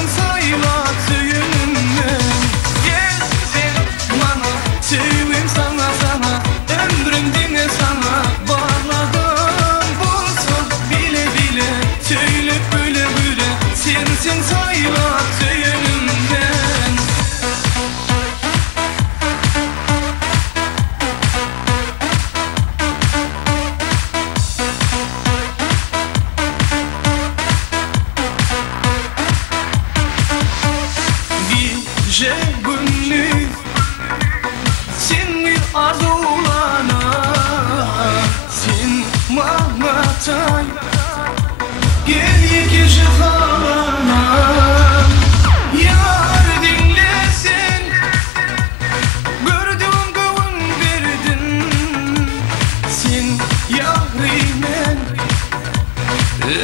sensin sayla tüyünümden. Gel sen bana, sevim sana sana, ömrüm dine sana bağladım. Bulsun bile bile, söylep böyle böyle, sensin sayla tüyünümden. Gece gündüz seni arzulana, sen manatay, gel gece halana. Yar dinlesin, gördüğüm kavun verdin, sen yarimen.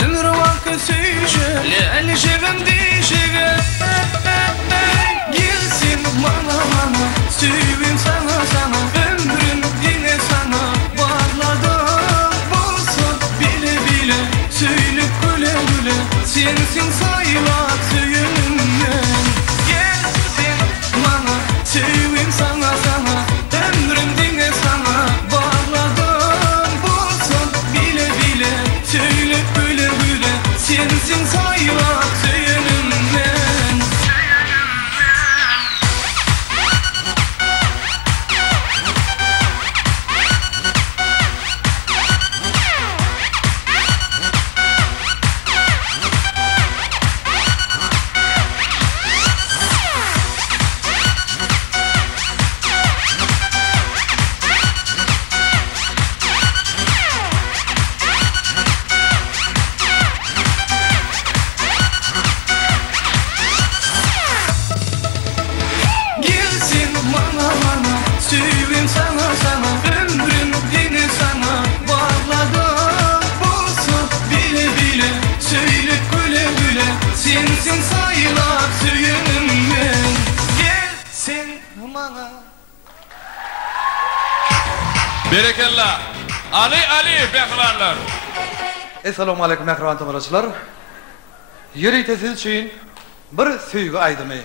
Ömür vakti söyle, el şevim dişe. Gelsin bana bana, sevim sana sana, ömrüm yine sana bağladım. Bulsun bile bile, söylep güle güle, sensin sayla tüyünümden. Gelsin bana, sevim sana sana, ömrüm yine sana bağladım. Bulsun bile bile, söylep güle güle, sensin sayla tüyünümden. Gelsin bana bana, sevim sana sana, ömrüm yine sana bağladım. Bulsun bile bile, söylep güle güle, sensin sayla tüyünümden. Gelsin bana. Berekallah. Ali beklarlar. Assalamu alaikum mehribon tomoshabinlar. Yuri siz için bir söýgü aýdymy.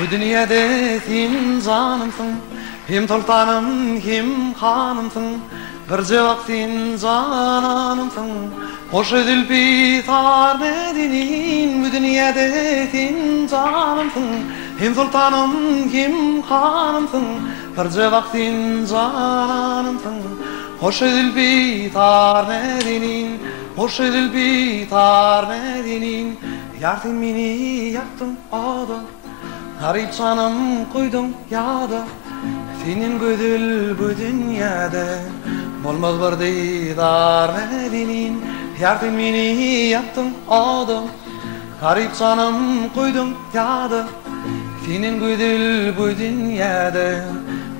Bu dünyada sen canımsın, hem sultanım hem hanımsın. Bir cevap sen cananımsın, hoş edilip tar medinin. Bu dünyada sen canımsın, hem sultanım hem hanımsın. Bir cevap sen cananımsın, hoş edilip tar medinin. Hoş edilip tar medinin. Yar sen meni yaktın adam, garip canım koydum yada. Senin gödül bu dünyada olmaz bir didar medinin. Yardım meni yaptın adam, garip canım koydum yada. Senin gödül bu dünyada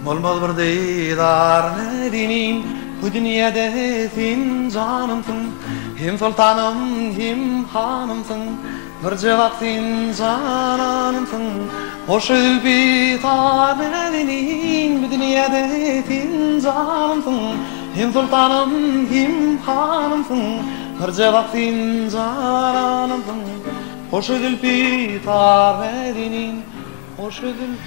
olmaz bir didar medinin. Bu dünyada sen canımsın, hem sultanım hem hanımsın. Bir cevap sen cananımsın, hoş edilip tar medinin. Bu dünyada sen canımsın, hem sultanım hem hanımsın. Bir cevap sen cananımsın, hoş edilip tar medinin. Hoş edilip...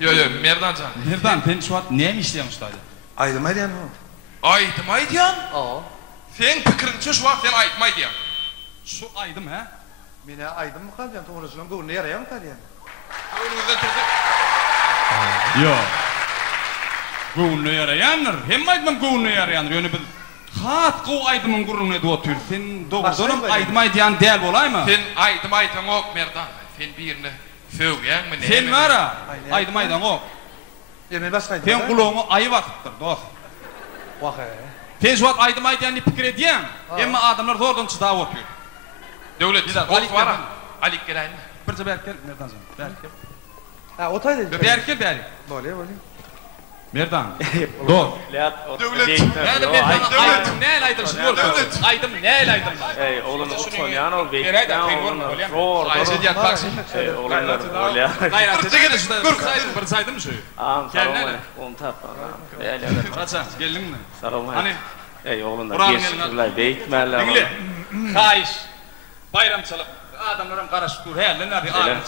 Yo, Merdancan. Merdan, ben şu an ne işleyen ustaydı? Aydımay Aytmaydiyan? Aa. Sen pikirinçe şu vaqt sen aytmaydiyan. Şu aydım ha? Mene aydım mı kalacağım? Tomuracığım gurnu yarayam kalyan. Önünüzde turdu. Yo. Gurnu yarayanır. Hem aydımın gurnu yarayanır. Yönü bir hat qo aydımın gurnu edu otur. Sen doğrudanım aytmaydiyan del bolay mı? Sen aytmaydan ok Merdan. Sen birini söwgen mi ne? Sen vara. Aytmaydan ok. Yemen başlaydı. Sen quluğunu ayı vaxtdır, dost. Vaxe. Sen şu vaqt aytmaydiyanni pikir ediyen. Emma adamlar zordan çıdap otur. Devlet, Alik var. gel. Alik gelen. Bir berkel, nereden sen? Berkel. Ha, otaydı. Berkel beri. Böyle. Merdan. Dur. Devlet. Yani ben aydım ne aydım şuyor. Aydım ne aydım. Ey oğlum Oçolyan ol bey. Gerek de kıyım var ya. Ayşe diye taksi. Ey oğlumlar olya. Gayret edin. Bir saydım şu. Am Gel ne? on tap. Ey Raça geldin mi? Salam. Hani Ey oğlumlar Buranın geçtiler beytmerler. dinle. Kayış. Bayram çalıp adamlarım karışık dur. He lan abi adam.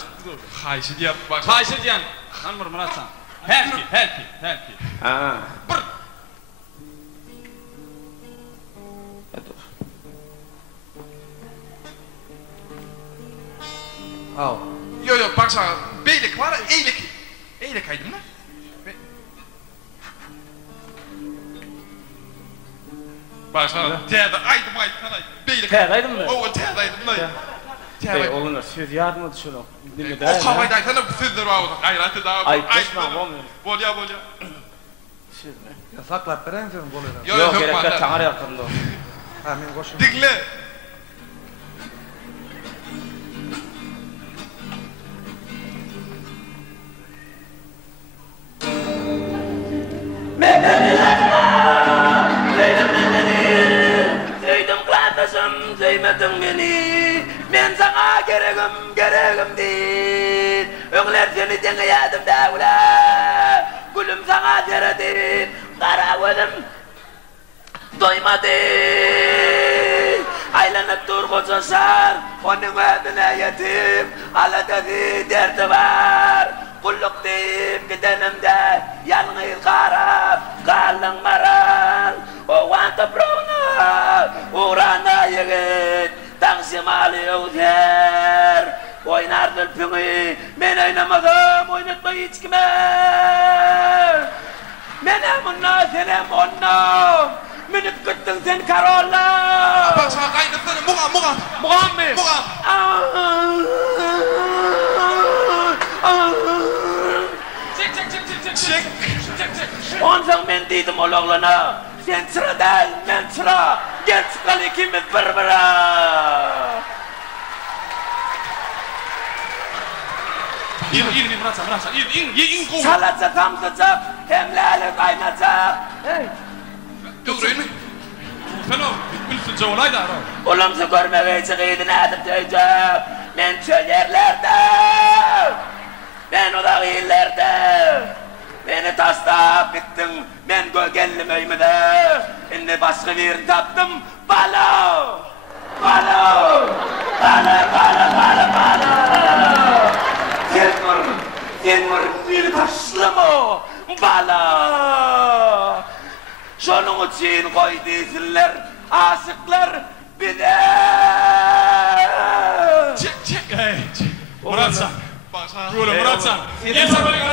Ayşe diye bak. Kayış diyen. Anmır mı Raça? Helki. Ha. Al. Yo bak sana. Beylik var, eylik. Eylik aydın mı? Bak sana. Teyde aydım. Beylik. Teydeydin mi? O teydeydim lan. Ey oğlumlar söz yardım et şunu. O kavayda sana sizdir var. Gayreti daha. Ay düşman olmuyor. Bolya. Söz mi? Ya saklap beren sen boluyla. Yok gerek yok tanar yakında. Ha men koşun. Digle. Söyledim kardeşim, söylemedin beni. Ben sana gereğim değil. Öğler seni deneydim de ula. Gülüm sana seredim, kara gözüm doymadı. Aylanıp dur koçaşar, onun adına yetim. Aladaki derdi var. Kulluk deyip gidenimde yalnız karab, kalın maral. Oğan toprağına uğrana yigit, tansimalı özer. Oynar dülpünü, ben oynamadım, oynatma hiç kime. Menem onna, senem onna. Minip gittin sen karolla. Bak sana kaynatlarım. Muğam. Muğam mı? Muğam. Çek. Ondan ben dedim oğlana. Sen sıra değil, ben sıra. Gel çıkalım ikimiz birbirine. İn Raça. İn kum. Salatsa tamsacak, hemlali kaynatacak. Durun. Feno. Ülsün çoğulay da ara. Oğlumsa görmeye çıkıydın adım töycek. Ben çöl yerlerde. Ben odak illerde. Beni taslap gittin. Ben gölgenlim öymede. Şimdi başka birini taptım. Balo. Sen var bir taşlama. Balo. Şunun için koyduysunlar. Aşıklar bir de. Çek. Muratcan. Bak sana. Böyle Muratcan. Yesa böyle.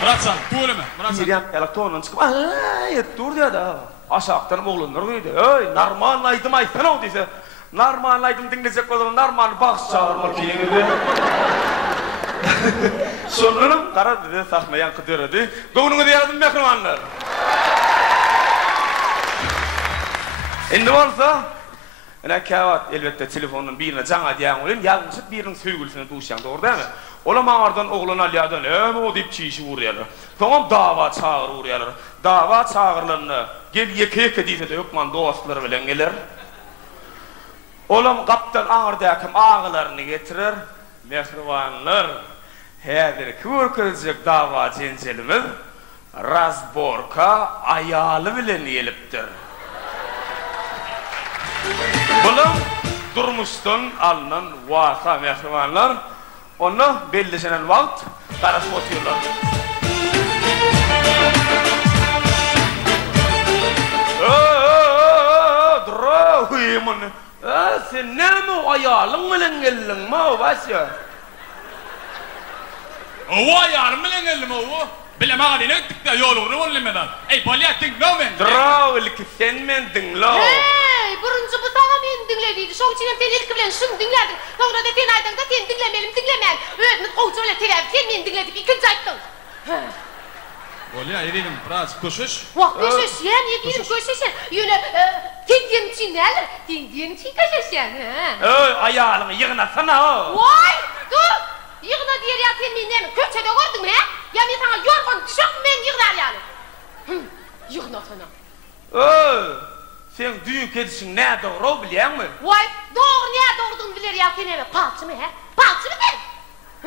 Muratcan, böyle mi? Muratcan. Miriam elektronun çıkıp dur diyor da. Aşağıdan oğlunlar öyle. Ey narman aydım aysan o dese. Narman aydım dinleyecek o zaman narman bak çağırma kiyini. Sonlarım kara dedi sahnayan kıdırdı. Gönlünü diyardım mehrimanlar. Şimdi varsa ana kavat elbette telefonun birine cana diyen olun yalnızlık birinin sevgilisine duşan doğru değil mi? Ola mağardan oğluna liyadan o deyip çiğişi vuruyorlar. Tamam dava çağır vuruyorlar. Dava çağırlarını gel yeke deyse de yokman dostları bilen gelir. Olam kaptan ağırdaki ağılarını getirir. Mehrivanlar. Hedir kürkülecek dava cinselimiz Razborka ayalı bilen geliptir. Bunun durmuştan alınan vaka mehrivanlar onu bellisenen vakt tarafı otuyorlar. Dura huyumun. Sen ne mi ayalın bilen geldin mi o basya? O ayarım bilen geldim o. Bileme adine gittik de yolunu olmadan. Ey palyatik no men. Dura ilk sen men dinlo. Hey, buruncu bu sana men dinlediydi. Şoň üçin sen ilk bilen şunu dinledin. Sonra da sen aydın da sen dinlemeyen. Öğretmen kovcu öyle terap sen men dinledik. İkinci ayttın. Olya edelim biraz koşuş. Vah koşuş yani yedim koşuş. Yine sen diyenin için ne alır? Sen diyenin için koşuş yani. Ayalını yığına sana o. Vay dur. Yığına diyer ya sen meni köçede gördün mü he? Ya men sana yorgun düşüp men yığnar yani. Yığına sana. Sen düğün kedişin ne doğru biliyor musun? Vay doğru ne doğrudun bilir ya sen eve palçı mı he? Palçı mı sen?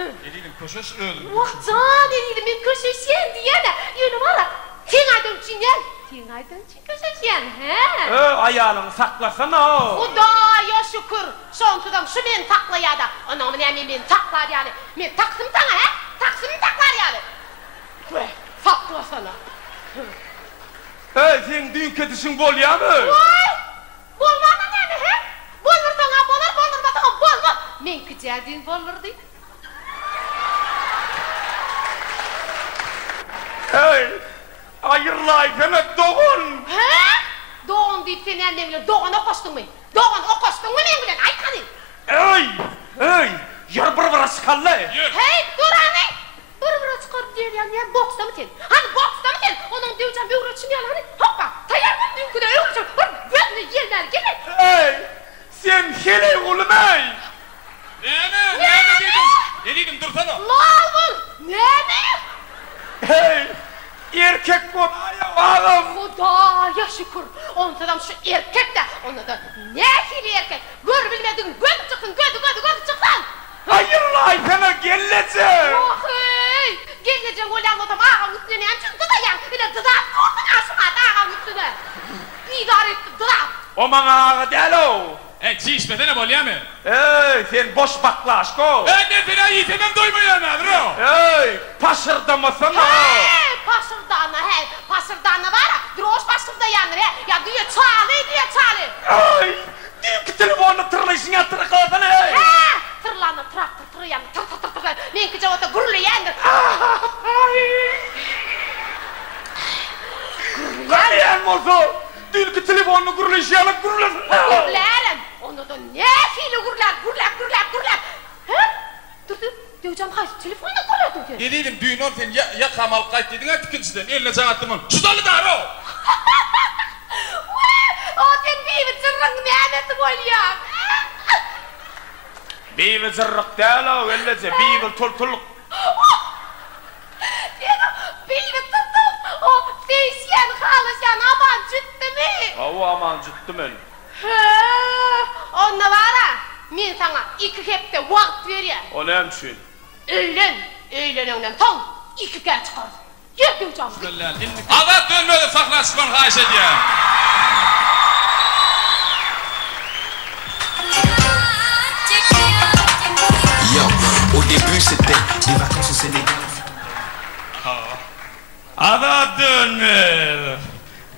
Eliyle köşeş öldüm. Vahcan eliyle men köşeşen diyene. Yönü var ya. Sen aydın için gel. Sen aydın için köşeşen he? Ayağını saklasana. Hudaya şükür. Şontudan şu men taklaya da. Anamın emin men taklar yani. Men taksım sana he? Taksım taklar yani. Vay saklasana. Sen düğün kedişin bolya mı? Vay! Bolmana ne mi he? Bolur sana bolar, bolur sana bolmaz. Men kıcadın bolurdu. Ayırlay bana doğun. He? Doğun deyip seni annemle doğuna koştun mu? Doğun o koştun mu men bilen? Ay kanı. Yar bıra sıkalı. Hey dur hani. Bıra çıkarıp diyor ya ne boksta mı sen? Hani boksta mı sen? Onun döveceğim bir uğraşım yani hani. Hoppa tayarmın dünkü de uğraşım. Gözüne yerler gelir. Sen hele olmay. Ne dedim dursana. Lal bul. Ne? Erkek bu ayağım. Hudaya şükür. Onsadan şu erkek de. Ona da ne hili erkek. Gör bilmedin göz çıksın göz çıksın. Hayırlay bana geleceğim. Oh hey. Geleceksin ulan otam ağam üstüne yani çünkü da yani. Bir de dıdak korkun aşmada ağam üstüne. İdare etti dıdak. O bana ağa değil o. Çiğişmede ne bolya mı? Sen boş bakla aşko. Ne fena yiğitemem doymayan adro. Paşırdamasana. Hey paşırdana hey. Paşırdana var ya. Droş paşırda yanır he. Ya diye çağlı. Dünkü telefonu tırlayışın ya tırıkladın hey. He. Tırlanır tır yanır. Tır. Men kıca ota gurulu yanır. Kaliyen mozu. Dünkü telefonunu guruluşu alıp gurulasın. Gurularan. Onu da ne fili gurular. He? Dur. Diyeceğim hayır telefonla guruladın sen. Ne dedim düğün ol sen ya kamal kayıt dedin ha tıkıncıdan eline canatımın. Şudalı da aro. O sen bir zırrın neyameti bolyan. Beyvi zırrık değil o ellece. Beyvi tultuluk. Bilmi tuttum. O değişen halıcan aman ciddi mi? Aman ciddi ben. Onda var ha. Men sana iki hepte vakt veriyor. O ne hemşin? Öğlen tam iki kere çıkar. Yedim canım. Adat dönmedi saklaşman haş ediyor. Yo, au début c'était des vacances au Sénégal. Adat dönmedi.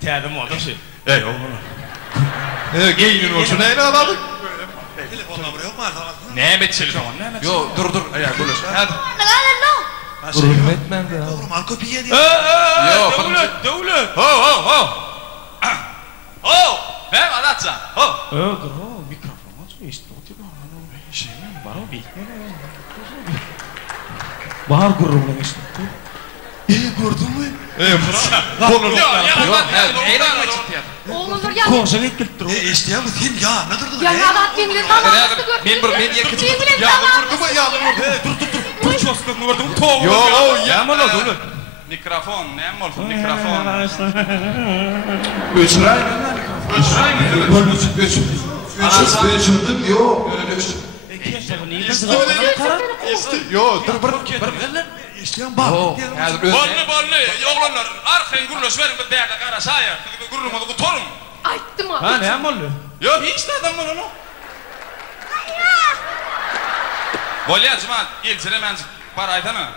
Teadım oldu şey. Ey oğlum. Geyinin olsun neyle aladık? Telefonla buraya yok mu artık? Ne mi telefon? Yo dur ayağa konuş. Hadi. Hürmetmem ya. Oğlum Alkopiye diye. Yo, Devlet. Ho. Ben adatsan. Ho. Mikrofon açıyor işte. Şey mi? Bana bir. Bahar gururumla işte. Gördün mü? Oğlundur ya. Korsan ettirdi o. İşte ya bu film ya. Ne durdun? Ya adat benimle tamamını gör. Men yakıcı. Vurdu mu? Yağlı vurdu. Dur. Bu çoskunu vurdum. Toğlu. Yo, yaman oldu. Mikrofon, ne olsun mikrofon. Ölçürdüm yo. Yo dur İşte bak. Bollu, oğlanlar, arkayın gurulaş verin bir değerli kara şaya. Gurulmadı bu torun. Ayttı mı? Ha ne oldu? Yok hiç de adam bunu. Bolya cıman, ilçine ben para aytana.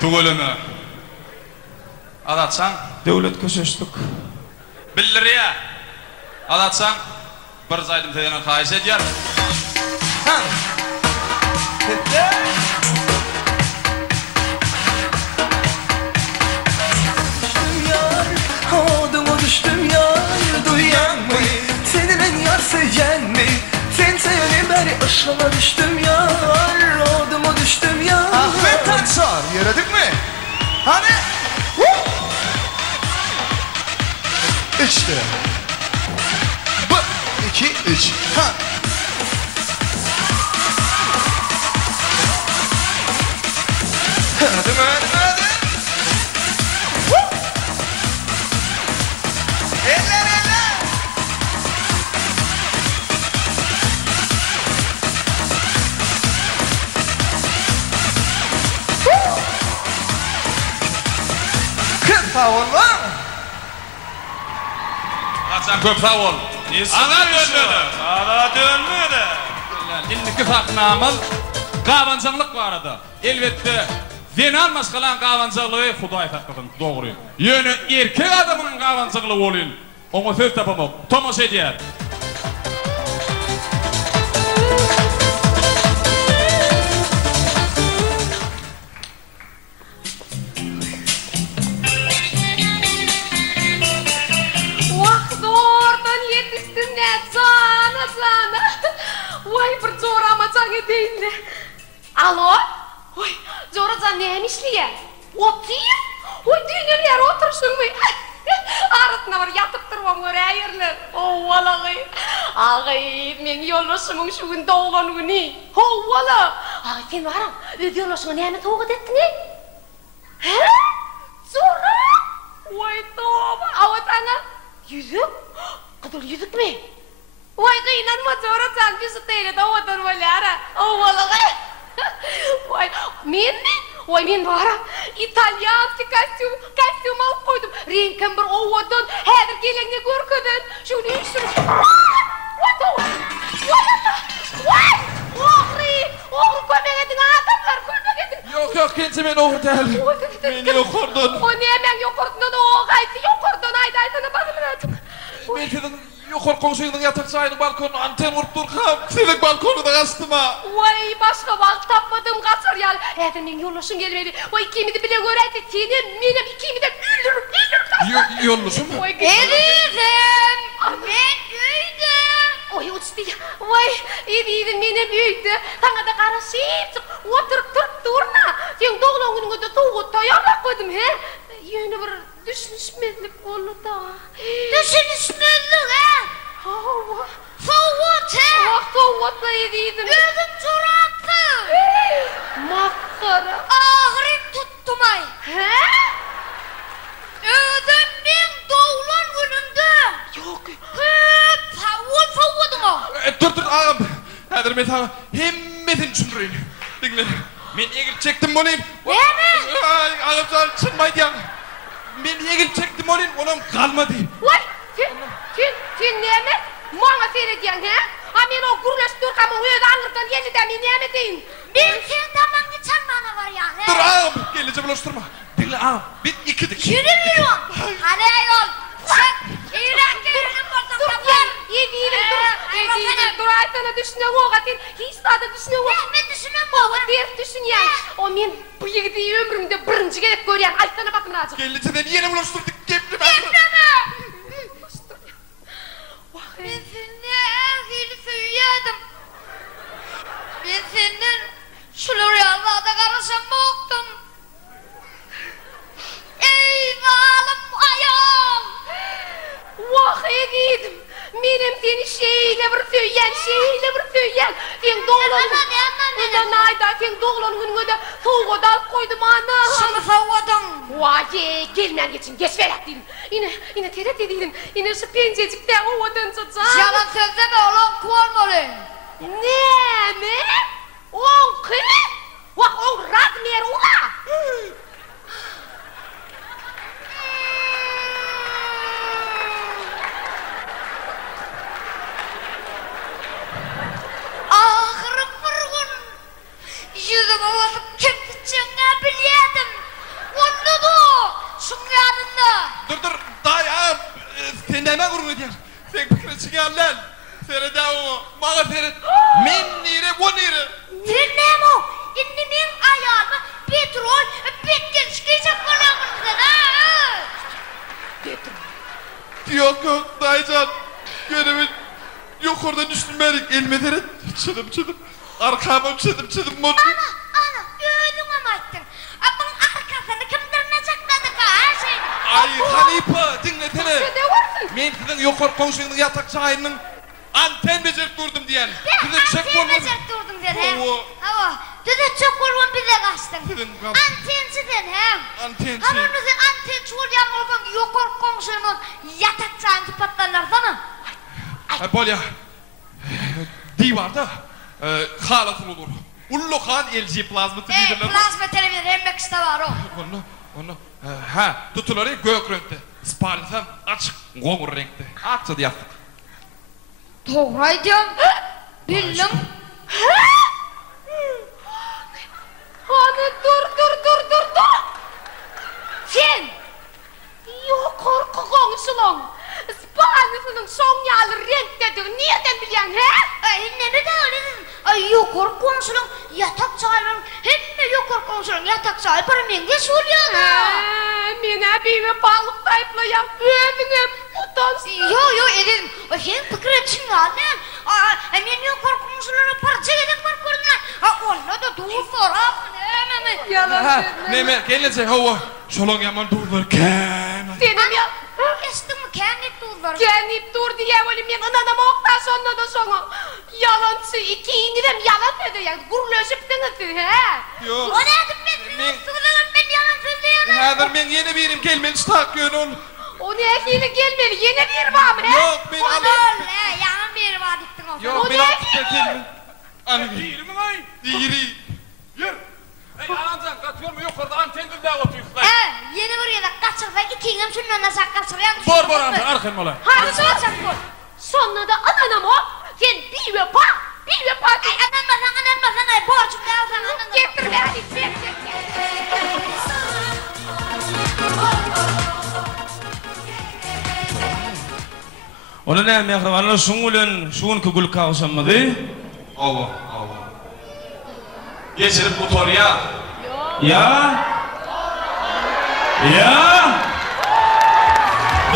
Tugulunu. Adatsan. Devlet köşeştik. Bildir ya. Adatsan. Bir zaydım tedenen kayış ediyor. Adıma düştüm yar duyan mı? Seni ben yar seven mi? Sen seveni beri aşkına düştüm yar. Adıma düştüm yar. Ahmet Taksar, yaradık mı? Hani? İşte. 1, 2, 3. Ha. Hadi. Eller. Kız tavuğla. Hasan köp sağ ol. Ana dönmedi. İndiki faknamal gavançanlık var adı. Elbette zenan maskalan gavançanlığı Huday hakkıdan doğru. Yönü erkek adamın gavançanlığı olun. Ona söz tapamak. Tomaş ediyor. Vay bir zoramacan edeyim de. Alo? Oy, zoracan neymiş liye? Otayım? Oy, düğünler otursun mu? Arıtına var yatıp durmam göreyirler. O valagay. Ağay, men yollaşımın şugun doğulan ni. O vala. Ağay, sen varam. Öd yollaşımı neyme toğut ettin he? He? Zora? Vay toğba. Avatana. Yüzük? Kıdıl yüzük mi? Vay kıynanma zoracan yüzük değil de odan valara. O valagay. Vay, men mi? Vay men vara. İtalyanski kostyum alıp koydum. Renkim bir ovadan, hedir gelenge görkeden. Şunu üstüne. Vay toğba. Vay Allah. Vay. Oğru kömek edin adamlar kömek edin. Yok kendisi men oğur değil. Beni yokordun. O ne men yokordun o gayti yokordun ayda aydana bakımın açık. Ben senin yokor komşuyla yatak sayını balkonu anten vurup durkam. Senin balkonu da kastıma. Vay başka vakt tapmadım kaçar ya. Efendim yollaşın gelmedi. Vay ikimi de bile göreydi. Senin benim ikimi de güldürür. Yollusun mu? Elif'im. Ben büyüdüm. Oy uçtu ya. Vay Elif'im benim büyüdü. Sana da karışıp oturup durma. Sen doğulan gününde de tuğut dayanmak koydum he. Yeni bir düşünüşmezlik oldu da. Düşünüşmezlik he? Soğut he? Soğutla yediydim. Gözüm çoraptı. Makkara. Ağrım tuttum ay. He? Ödüm ben doğulan gününde. Yok. Soğudun o. Dur ağam. Hadi ben sana hemmetin düşünürüm. Dinle. Men egil çektim onu. Ne mi? Ağam sana çınmaydı ya. Men egil çektim onu. Onam kalmadı. Vay! Sen ne mi? Muana seyrediyen he? Ha men o gurlaş durkamın öyle anırdan yeniden mi ne mi deyin? Ben sen tamam geçen bana var ya. Dur ağam. Gelece bulaştırma. Dinle ağam. Bir ikidik. Yürü. Hadi yol. Sen iğrenç gelin buradan. Dur gel. Yediğilim dur aytana düşünüyorum o kadar. Hiç daha da düşünüyorum. Ne düşünüyorum o? O dert düşün ya. O men bu yediği ömrümde birinci gerek görüyen aytana bakın azıcık. Geleceden yine bulaştırdık. Gemli ben. Ben seni ahil söyledim. Ben senin şuları Allah'da karışan boğdum. Ey zalim ayol! Vah ediydim. Benim seni şeyle bir söyleyen. Sen doğulan gününde ayda, sen doğulan gününde soğuğu da alıp koydum ana. Şunu soğudun. Vay gelmen geçin, geç verak dedim. Yine teret ediydim. Yine şu pencecikte ovadan tutacağım. Yalan sözde mi oğlum kuvarmalı? Ne mi? On kı? Vah on Radmer ula. Ahırım vurgun. Yüzüme basıp kim gideceğini biliyordum. Onu da şunun yanında. Dur day ağam. Sen neme gurur ediyorsun? Sen fikrini çıkar lan. Seni de o. Bana seni. Men nire o nire. Sen ne o? İndi men ayağımı petrol bekten çıkacak olamın ha. Yok dayıcan. Gönümün yukarıdan düştüm elmederek. Çıdım. Arkamı çıdım. Ana öldüm ama ettin. Bunun arkasını kim dönecek dedik ha her şeyini. Ay Halipa, dinletene. Ne varsın? Men sizin yukarı komşunun yatak çayının anten becerip durdum diyen. Size çek Anten olmaz. becerip durdum diyen he. Oo. Hava. Düde çok olmam bize kaçtın. Sizin Antenci den he. antenci. Havanızın antenci olyan olgan yukarı komşunun yatak çayını patlarlar sana. Bolya. Divarda halatın olur. Ulluhan LG plazma televizyonlar. Plazma televizyon hemmek işte var o. Onu ha tutuları gök renkte. Spalsam açık goğur renkte. Akça diyaftık. Doğru aydım. Bildim. Ana dur. Sen yukarı komşulun Spanısının son yağlı renktedir. Nereden biliyorsun he? Ne de öyle? Ay yukarı komşunun yatak çayının hem yukarı komşunun yatak çayı bana menge soruyor. Mene bir balık tayplayan ödünüm utansın. Yo edelim. Senin fikri için geldim. Men yukarı komşularına parça edip var görünler. Onunla da dur sonra. Yalan Ne gelince hava. Şolon yaman durlar kemal. Senin ya. Kestim mi kendi durlar. Kendip dur diye böyle men ananama oktan sonra da sonra. Yalancı iki indirim yalan dedi ya. Gurlaşıp dınıtı he. Yok. O ne dedim ben? Suğulanım ben yalan söylüyorum. Haber men yeni birim gelmen stak yönün. O ne ekiyle gelmeli yine bir var mı he? Yok ben O alayım. da öyle yalan bir var ettin o. Yok ben alıp gelmem. Anı Değil mi ay? Diri. Yürü. Ey anancan kaçıyor mu yukarıda antende de oturuyorsun lan. Yeni buraya da kaçırsa ikinin şundan nasıl kaçırıyan. Bor anancan arkayım ola. Hadi sonra sonra da ananama sen bir ve bak. Ay ananmasan ay borcum da alsan ananmasan. Getir be hadi sen. Ona ne mehribanlar şuun kugul kavuşamadı. Allah. Geçirip bu toruya. Ya.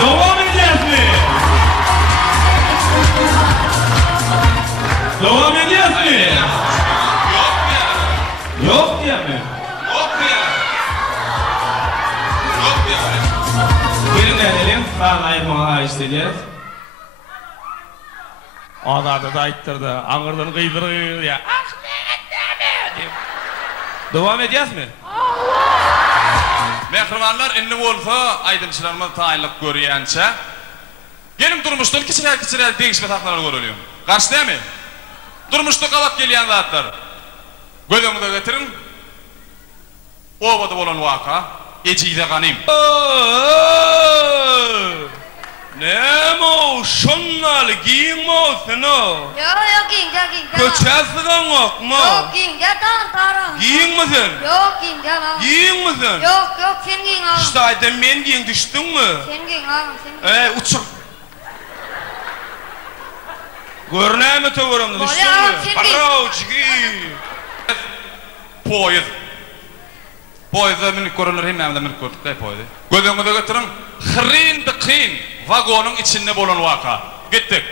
Devam edeceğiz mi? Devam edeceğiz mi? Yok diye mi? Gelin edelim. Ben ayırmağa isteyeceğiz. Adarda da ayıttırdı. Ağırdan kıydırır ya. Ahmet deme. Devam edeceğiz mi? Mehribanlar inni bolsa aydınçılarımız tayinlik görýänçe gelim durmuşdan kiçiler değişme taklar görülüyor. Karşı değil mi? Durmuşda kavat gelýän zatlar. Gözüňize getirin. Obada bolan waka ejide ganym. Ne mo şonnal giyin mo seno. Yok ginga. Köçäsigen ok mo. Yok ginga tara. Giyin misin? Yok ginga la. Giyin misin? Yok sen giyin al. İşte aydan men giyin düştün mü? Sen giyin al. Uçur. Görnäme töwerimde düştün Bolya, mü? sen giyin. Barao çigi. Poyda minik görünür hemmemde minik gördük de poyda. Gözüňize getirin. Hrin vagonun içinde bolan waka. Gittik.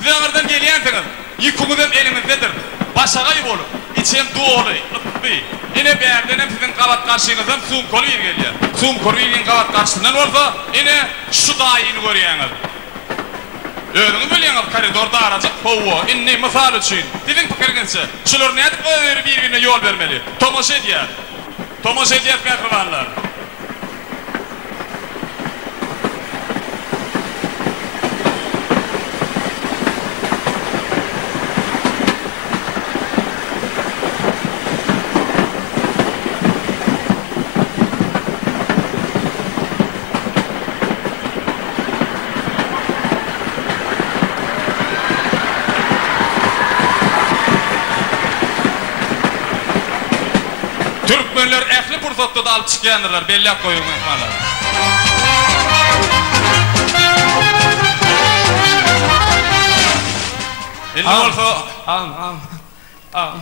Bizlerden gelýänsiňiz. Ýüklügem elimizdedir. Başagaý bolup, içem doly, ıtdy. Ine bärden sizin kavat karşyňyzdan suum kolu gelýär. Suum kolu ýylyň kavat karşysyndan bolsa, ine şu daýyny görýäňiz. Özüňiz bilýäňiz koridorda arajak howo, inni mysal üçin. Diňiz pikiriňizçe, şular nädip bir-birine ýol bermeli? Tomoş edýär. Tomoş edýär kahramanlar. Türkmenler ähli pursatda da alyp çykýandylar, belli goýun mehmanlar. Indi bolsa, Al.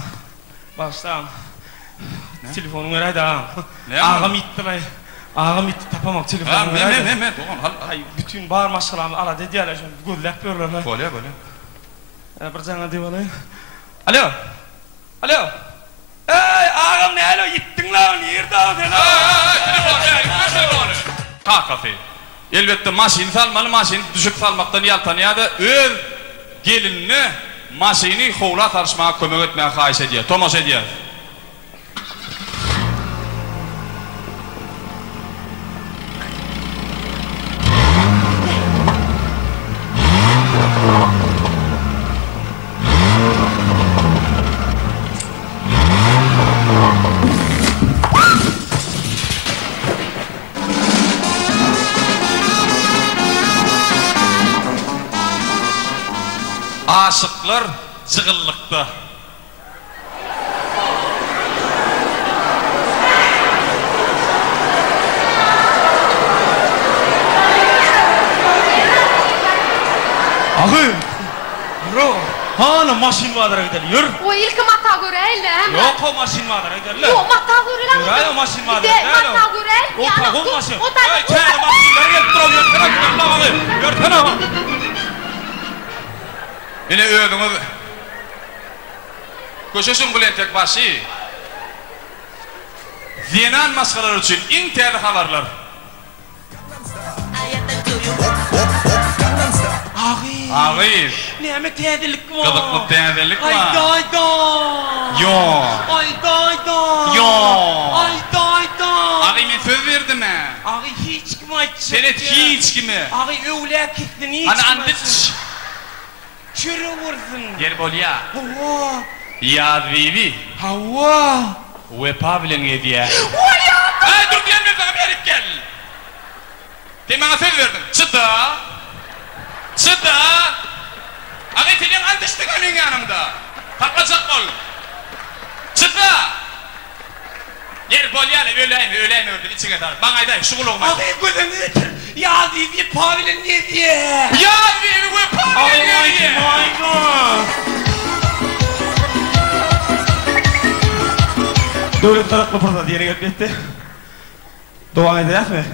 Baştan. Telefonun nerede ha? Ne Ağam itti. Ağam itti tapamak telefonu. ha, men, doğan hal. Ay bütün bar maşalarımı ala dediler şimdi gözlep görürler. Bolya. Bir sana diyorlar. Alo. Ey ağam ne alo gittin lan yerde o sen. Telefon. Kakafy. Elbette maşin salmaly, maşin düşüp salmaktan ýaltanýardy. Öz gelinini maşini howla tarşmaga kömek etmäge haýyş edýär. Tomaşa edýär. Aşıklar jygyllıkda. Agy. Bro, hana maşin wadyra gider. Yür. Oy ilki mata göreýle. Yok o maşin wadyra giderler. Yok mata göreýle. Göreýle o maşin wadyra. Mata göreýle. O tagun maşin. Ey täze maşinler gelip duruyor. Yürtene agy. Yürtene agy. Ine öýüňiz köşeşin bilen tek başy. Zenan maskalar üçin iň täze habarlar. Agy. Näme täzelik bu? Gıdıklı täzelik mi? Ayda. Yo. Ayda. Yo. Ayda. Agy men söz berdim ha. Agy hiç kim aýtdy? Senet hiç kimi. Agy öwlä kitdi hiç. Ana andyç. Çürü vursun. Yer bolýa. Hawa. Ya bibi. Hawa. We Pavlen ediýär. Oya. Ay dur gelme sana berip gel. Demana söz verdim. Çıda. Çıda. Agy senin andyçdyň meň ýanymda. Taklajak bol. Çıda. Yer bolýa öleýin öldür içine tar. Baňa aýda şugul olmaz. Agy gözüňi getir. Ya bibi Pavlen ediýär. Ya bibi we Pavlen ediýär. My God. Döwlet tarakly fırsat ýene gelip ýetdi. Dowam edýärmi?